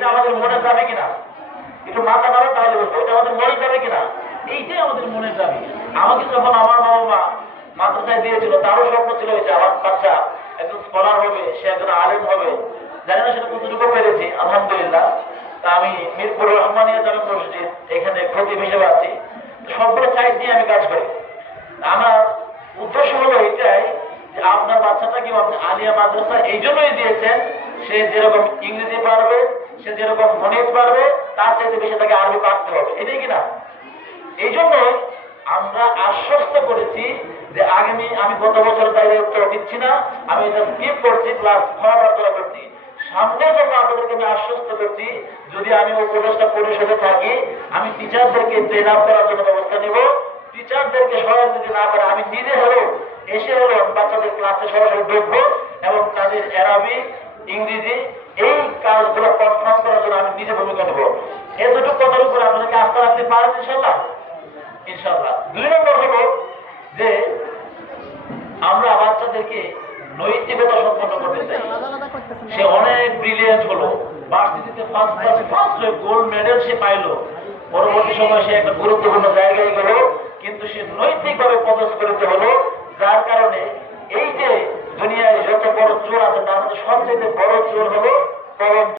এটা আমাদের মনে যাবে কিনা? একটু মাথা মারো তাহলে বুঝব এটা আমাদের মনে যাবে কিনা? এইটাই আমাদের মনের দাবি আমাকে যখন আমার মা বাবা মাদ্রাসায় দিয়েছিল, তারও স্বপ্ন ছিল যে আমার বাচ্চা একজন স্কলার হবে, সে একজন আলেম হবে। জানি না সেটা কতটুকু পেরেছি, আলহামদুলিল্লাহ। তা আমি মিরপুর রহমানিয়া জামে মসজিদ এখানে খতিব হিসেবে আছি। সবগুলো সাইড দিয়ে আমি কাজ করি। আমার উদ্দেশ্য হলো এটাই যে আপনার বাচ্চাটাকে আপনি আলিয়া মাদ্রাসা এই জন্যই দিয়েছেন সে যেরকম ইংরেজি পারবে, সে যেরকম গণিত পারবে, তার চাইতে বেশি তাকে আরবি পারতে হবে। এটাই কিনা এই জন্য আমরা আশ্বস্ত করেছি যে আগামী, আমি গত বছর তাই উত্তর দিচ্ছি না, আমি এটা স্কিপ করছি প্লাস ফর্মাত্রা করছি। সামনে জন্য আপনাদেরকে আমি আশ্বস্ত করছি, যদি আমি উপদেষ্টা পরিষদে থাকি, আমি টিচারদেরকে ট্রেন আপ করার জন্য ব্যবস্থা নেব। টিচারদেরকে সহায়তা যদি না করে আমি নিজে হলেও এসে হলেও বাচ্চাদের ক্লাসে সরাসরি ঢুকবো এবং তাদের অ্যারাবিক ইংরেজি এই কাজগুলো কনফার্ম করার জন্য আমি নিজে ভূমিকা নেব, এতটুকু কথার উপর আপনাদেরকে আস্থা রাখতে পারেন ইনশাল্লাহ ইনশাল্লাহ দুই নম্বর হলো যে আমরা বাচ্চাদেরকে নৈতিকতা সম্পন্ন করতে চাই। সে অনেক ব্রিলিয়েন্ট হলো। ভার্সিটিতে ফার্স্ট ক্লাস ফার্স্ট হয়ে গোল্ড মেডেল সে পাইলো। পরবর্তী সময় সে একটা গুরুত্বপূর্ণ জায়গায় গেল। কিন্তু সে নৈতিকভাবে পদস্খলিত হলো, যার কারণে এই যে দুনিয়ায় যত বড় চোর আছে তার মধ্যে সবচেয়ে বড় চোর হলো